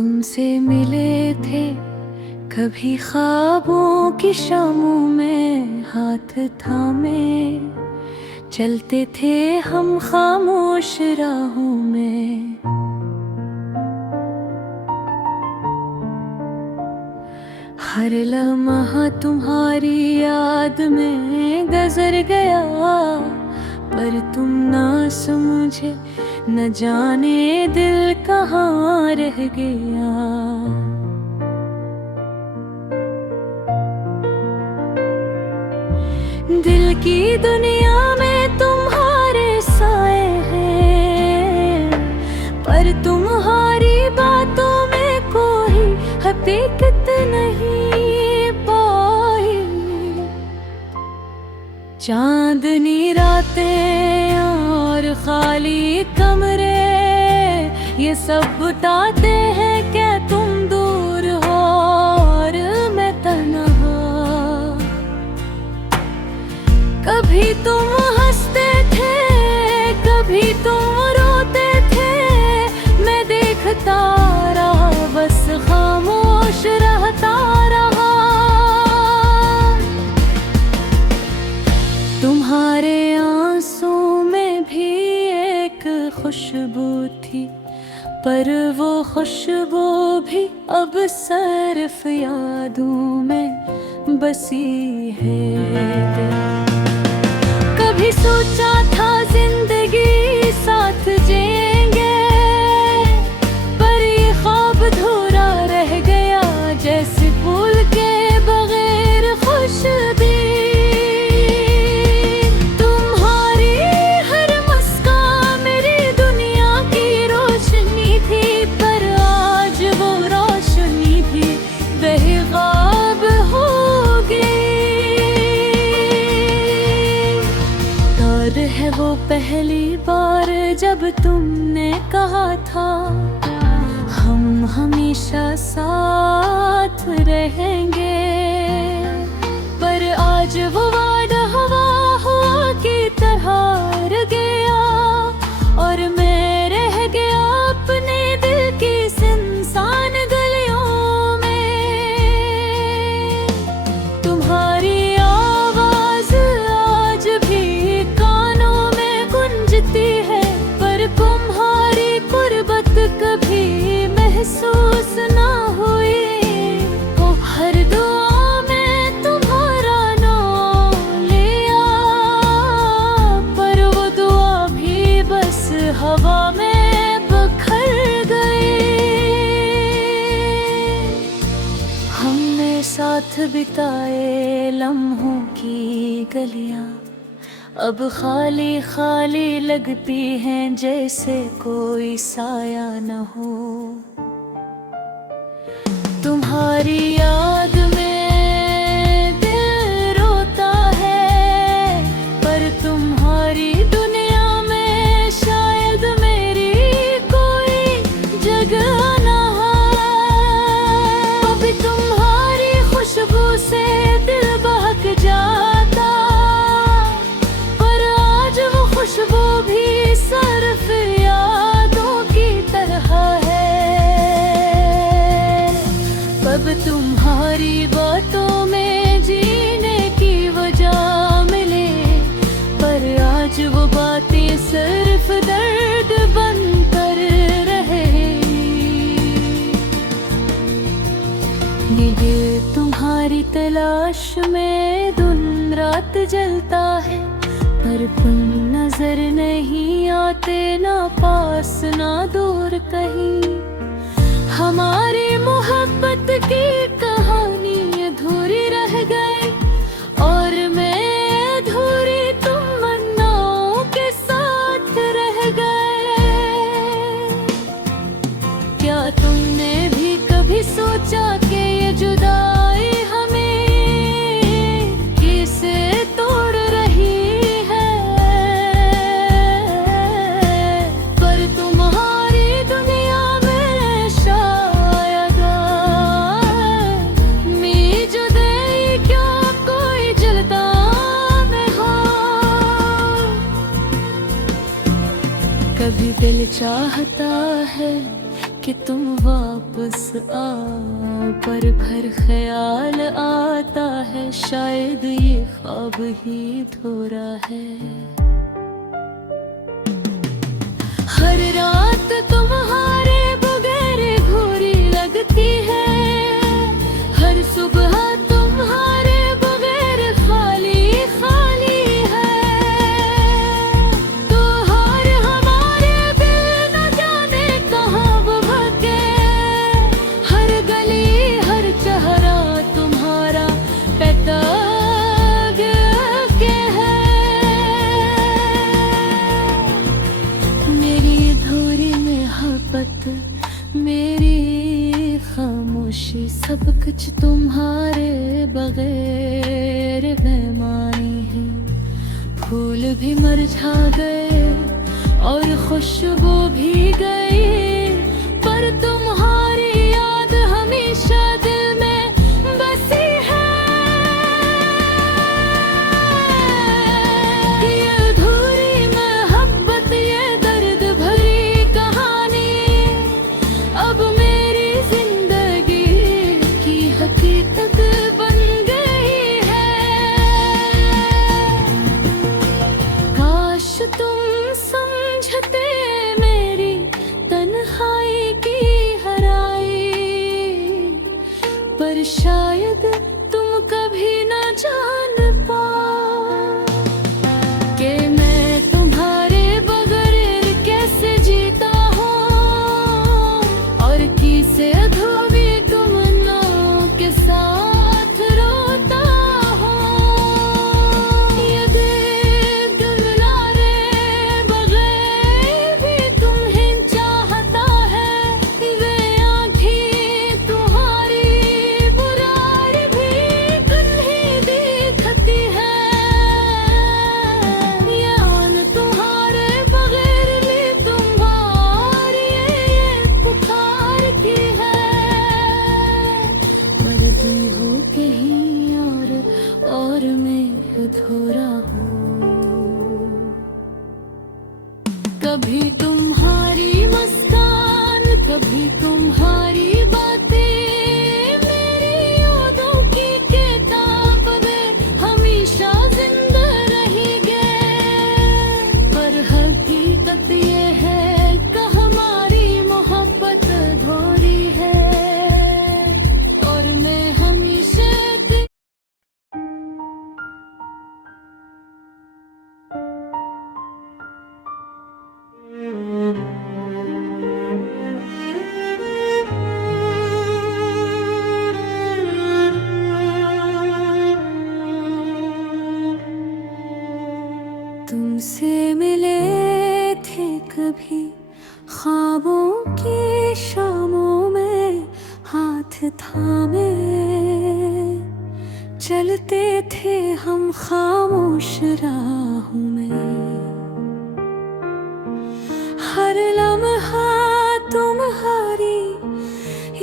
तुमसे मिले थे कभी ख्वाबों की शामों में, हाथ थामे चलते थे हम खामोश राहों में। हर लम्हा तुम्हारी याद में गुजर गया, पर तुम ना समझे न जाने दिल कहाँ रह गया। दिल की दुनिया में तुम्हारे साए हैं, पर तुम्हारी बातों में कोई हकीकत नहीं पाई। चांदनी रातें और खाली कमरे ये सब बताते हैं कि तुम दूर हो और मैं तन्हा। कभी तुम हंसते थे, कभी तुम रोते थे, मैं देखता रहा बस खामोश रहता रहा। तुम्हारे आंसू में भी एक खुशबू थी, पर वो खुशबू भी अब सिर्फ यादों में बसी है। कभी सोचा था जिंदगी साथ जिएंगे, पर ये ख्वाब अधूरा रह गया, जैसे फूल के बगैर खुशबू। तुम्हारी हर मुस्कान मेरी दुनिया की रोशनी थी, पर आज वो रोशनी भी बेख्वाब हो गई। है वो पहली बार जब तुमने कहा था हम हमेशा साथ रहेंगे, पर आज वो वादा हवा हुआ की तरह रह गया, और मैं रह गया अपने दिल की सुनसान गलियों में। तुम्हारी आवाज आज भी है, पर तुम्हारी कुर्बत कभी महसूस ना हुई। वो हर दुआ में तुम्हारा नाम लिया, पर वो दुआ भी बस हवा में बिखर गई। हमने साथ बिताए लम्हों की गलियां अब खाली खाली लगती हैं, जैसे कोई साया न हो। तुम्हारी याद में दिल रोता है, पर तुम्हारी दुनिया में शायद मेरी कोई जगह न हो। अभी तुम्हारी खुशबू से दिल बहक जाता, खुशबू भी सिर्फ यादों की तरह है। अब तुम्हारी बातों में जीने की वजह मिले, पर आज वो बातें सिर्फ दर्द बनकर रहे। दिल तुम्हारी तलाश में दिन रात जलता है, पर तुम नजर नहीं आते, ना पास ना दूर कहीं। हमारी मोहब्बत की कहानी अधूरी रह गई, और मैं अधूरी तमन्नाओं के साथ रह गए। क्या तुमने भी कभी सोचा कि ये जुदाई कभी दिल चाहता है कि तुम वापस आओ, पर भर ख्याल आता है शायद ये ख्वाब ही थोड़ा है। हर रात तुम्हारे बगैर घोरी लगती है, हर सुबह तुम्हारे बगैर खाली खाली है। तो हर हमारे दिल न जाने कहाँ वो भटके, हर गली हर चेहरा तुम्हारा पैताग के है। मेरी अधूरी मोहब्बत, मेरी खामोशी, सब कुछ तुम्हारे बगैर बेमानी है। फूल भी मुरझा गए और खुशबू भी गई, पर तुम्हारी याद हमेशा दिल में बसी है। ये अधूरी मोहब्बत, ये दर्द भरी कहानी अब मेरी जिंदगी की हकीकत बन गई है। काश तुम समझते मेरी तन्हाई की हराई, पर शायद तुम कभी न जान पाओ कि मैं तुम्हारे बगैर कैसे जीता हूँ, और किसे अधूरी तुमनों के साथ रोता हूँ। ये दिल दुलारे बगैर भी तुम्हें चाहता है, वे आँखें तुम्हारी बुराई भी कन्ही देखती है। ये आन तुम्हारे बगैर भी तुम्हारी ये पुकारती है, पर भी हो कहीं और मैं अधूरा हूँ। कभी तुम्हारी मुस्कान, कभी तुम्हारी बातें, मेरी यादों की किताब में हमेशा जिंदा रहेंगे। पर हकीकत ये है कि हमारी मोहब्बत अधूरी है, और मैं हमेशा तुमसे मिले थे कभी ख्वाबों की शामों में, हाथ थामे चलते थे हम खामोश राहों में। हर लम्हा तुम्हारी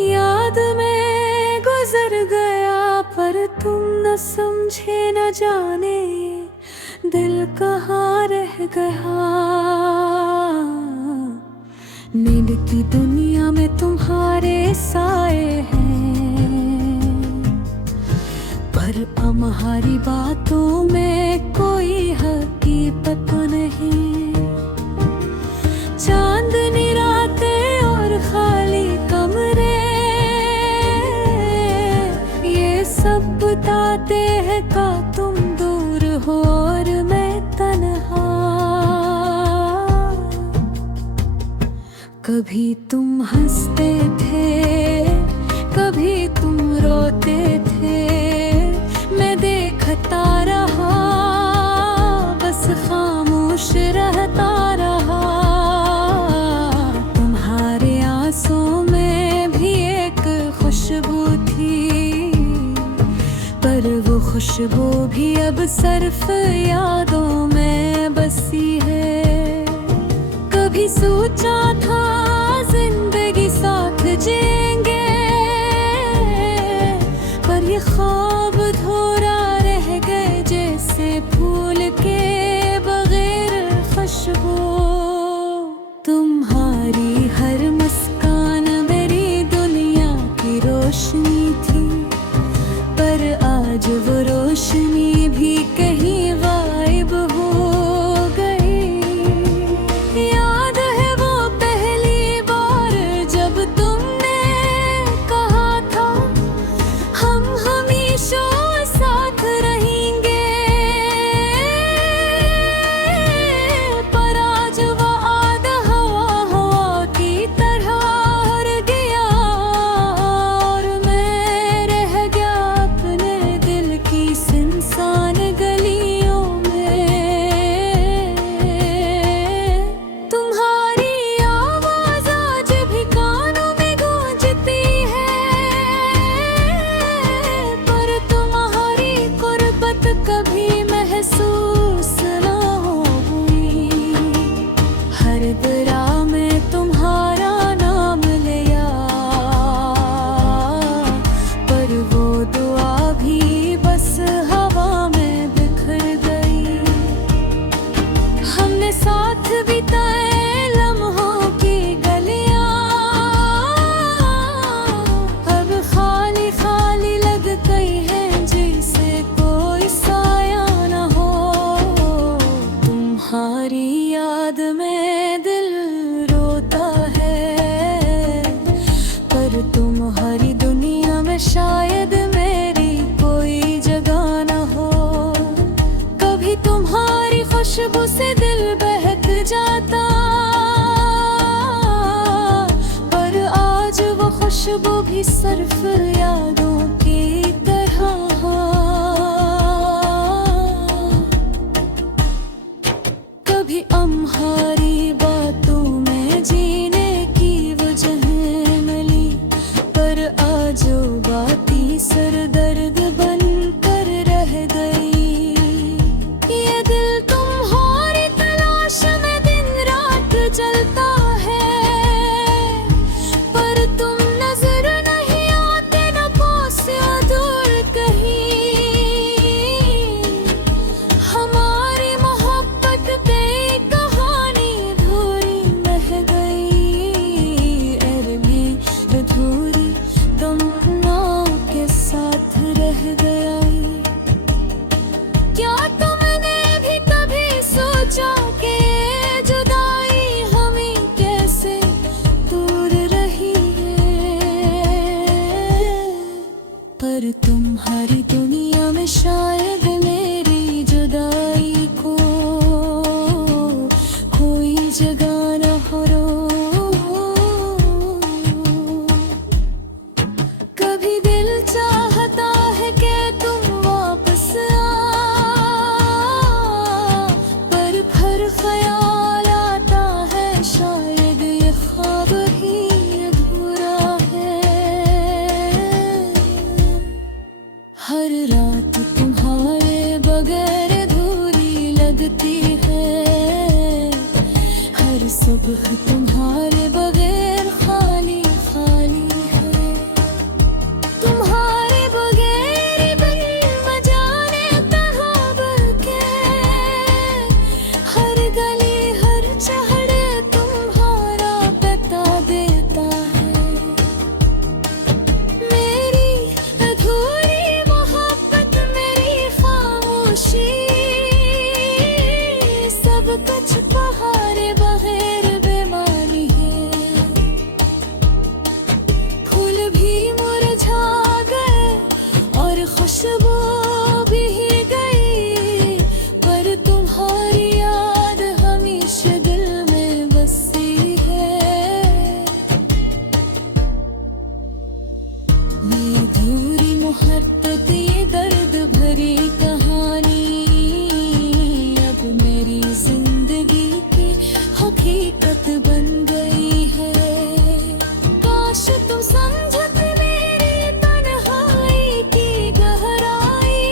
याद में गुजर गया, पर तुम न समझे न जाने दिल कहाँ रह गया। नींद की दुनिया में तुम्हारे साए हैं, पर हमारी बातों में कोई हकीकत नहीं। चांदनी रातें और खाली कमरे, ये सब बताते हैं का तुम दूर हो और मैं तन्हा। कभी तुम हंसते थे, कभी तुम रोते थे, मैं देखता रहा, बस खामोश रहता रहा। तुम्हारे आंसुओं में भी एक खुशबू थी, पर वो खुशबू भी अब सिर्फ यादों में बसी है। कभी सोचा था जिंदगी साथ जिएंगे, पर ये ख्वाब अधूरा रह गए जैसे फूल के बगैर खुशबू। तुम्हारी हर मुस्कान कभी महसूस ना हुई। हर दरा में तुम्हारा नाम लिया, पर वो दुआ भी बस हवा में बिखर गई। हमने साथ बिताए लम्हों की गलियां, अब खाली खाली लग गई हैं, जैसे कोई साया न हो। तुम्हारी याद में दिल रोता है, पर तुम्हारी दुनिया में शायद मेरी कोई जगह न हो। कभी तुम्हारी खुशबू से दिल बहक जाता, पर आज वो खुशबू भी सिर्फ यादों की तरह। कभी हमारी बातों में जीने की वजह मिली, पर आज वो बातें सरदर्द बनकर रह गई। ये दिल तुम्हारी तलाश में दिन रात जलता है, पर तुम नजर नहीं आते, न पास या दूर कहीं। हमारी मोहब्बत पे कहानी अधूरी रह गई, अरमी अधूरी तमन्ना के साथ रह गई। क्या तुमने भी कभी सोचा कि ये जुदाई हमें कैसे दूर रही है? पर तुम्हारी दुनिया में शायद मेरी जुदाई को कोई जगह न हो। कभी दिल चाहता है कि तुम वापस पर ख्याल आता है, शायद ये ख्वाब ही अधूरा है। हर रात तुम्हारे बगैर अधूरी लगती है, हर सुबह तुम्हारे बगैर खाली खाली है। तुम्हारे बगैर बिन मजाने कहाँ बके, हर गली हर चढ़े तुम्हारा पता देता है। मेरी अधूरी मोहब्बत, मेरी खामोशी, सब कुछ तुम्हारे बगैर बेमानी है। फूल भी मुरझा गए और खुशबू भी गई, पर तुम्हारी याद हमेशा दिल में बसी है। ये अधूरी मोहब्बत, ये दर्द भरी कहानी, अब मेरी जिंदगी की हकीकत बन गई है। काश तुम समझते मेरी तन्हाई की गहराई,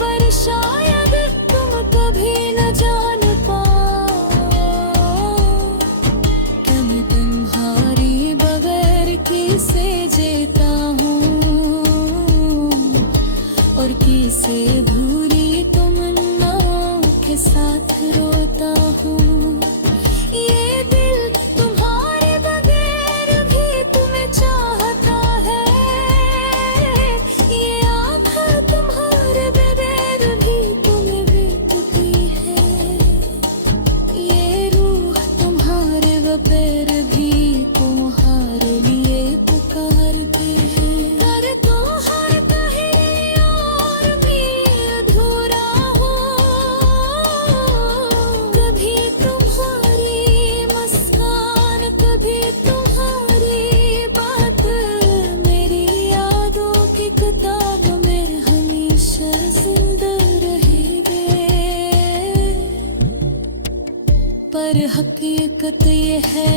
पर शायद तुम कभी न जान पाओ कि मैं तुम्हारी बगैर किसे जीता हूँ, और किसे अधूरी तमन्नाओं के साथ रोता हूँ। ये दिल तुम्हारे बगैर भी तुम्हें चाहता है, ये आँख तुम्हारे बगैर भी तुम्हें देखती है। ये रूह तुम्हारे बगैर भी तुम्हारे लिए पुकारते हैं। कर तो हर कहीं और भी अधूरा हो, कभी तुम्हारी मुस्कान, कभी तुम्हारी बात, मेरी यादों की किताब में हमेशा जिंदा रहेंगे। पर हकीकत ये है